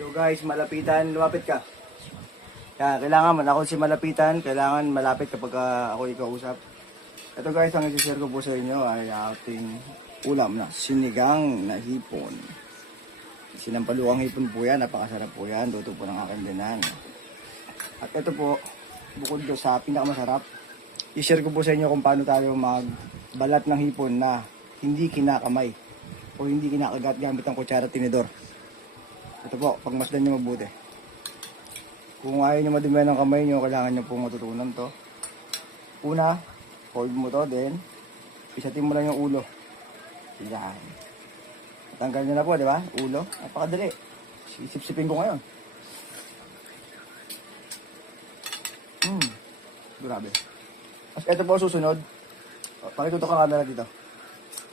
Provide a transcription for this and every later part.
So guys, malapitan, lumapit ka. Kailangan man ako si malapitan, kailangan malapit kapag ako ikausap. Ito guys, ang i-share ko po sa inyo ay ating ulam na sinigang na hipon. Sinampaluang hipon po yan, napakasarap po yan, luto po ng aking binan. At ito po, bukod do sa pinakamasarap, i-share ko po sa inyo kung paano tayo magbalat ng hipon na hindi kinakamay o hindi kinakagat gamit ang kutsara at tinidor. Ito po, pagmasdan nyo mabuti. Kung ayaw nyo madumi ng kamay nyo, kailangan nyo pong matutunan to. Una, hold mo to, then pisatin mo lang yung ulo. Yan. Tanggal nyo na po, di ba? Ulo. Napakadali. Sisip-sipin ko ngayon. Grabe. Tapos ito po susunod. Pakitutok ang camera dito.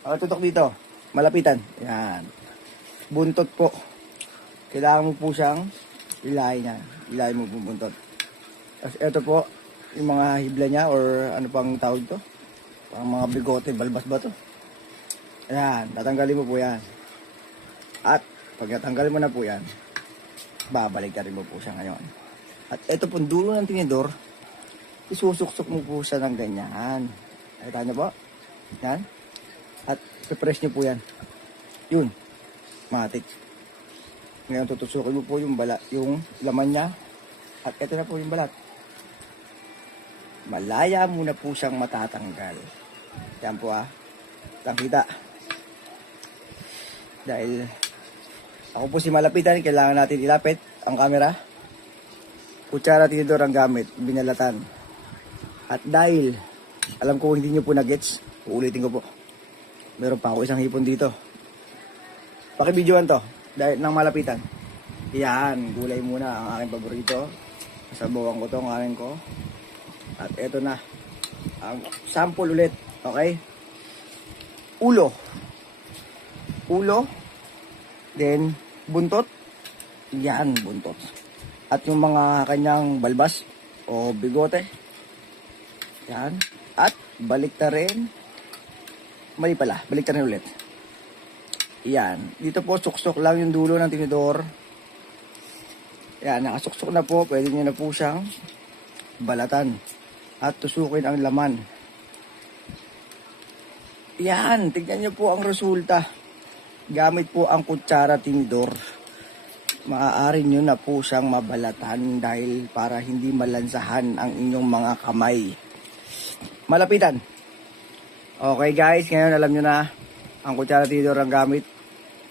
Pakitutok dito. Malapitan. Yan. Buntot po. Kailangan mo po siyang ilahin niya. Ilahin mo po buntot. Tapos ito po, yung mga hibla niya or ano pang tawag to. Pang mga bigote, balbas ba to? Ayan, tatanggalin mo po yan. At pag natanggalin mo na po yan, babalik ka rin mo po siya ngayon. At ito po, dulo ng tinidor, isusuksok mo po siya ng ganyan. Nakita niyo po? Yan. At i-press niyo po yan. Yun. Matik. Ngayon tutusukin mo po yung laman niya. At ito na po yung balat. Malaya muna po siyang matatanggal. Yan po Nakita. Dahil ako po si malapitan, kailangan natin ilapit ang camera. Kutsara tinidor ang gamit, binalatan. At dahil alam ko hindi nyo po na-gets, uulitin ko po. Meron pa ako isang hipon dito. Pakibidyoan to. Dahil nang malapitan. Yan, gulay muna ang aking paborito. Sabawan ko to ang aking ko. At eto na. Ang sample ulit. Okay? Ulo. Ulo. Then, buntot. Yan, buntot. At yung mga kanyang balbas o bigote. Yan. At balik na rin. Mali pala. Balik na rin ulit. Yan. Dito po, suksok lang yung dulo ng tinidor. Yan, nakasuksok na po. Pwede nyo na po siyang balatan. At tusukin ang laman. Yan. Tignan nyo po ang resulta. Gamit po ang kutsara tinidor. Maaari nyo na po siyang mabalatan dahil para hindi malansahan ang inyong mga kamay. Malapitan. Okay guys, ngayon alam nyo na ang kutsara tinidor ang gamit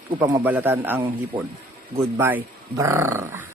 upang mabalatan ang hipon. Goodbye. Brrr.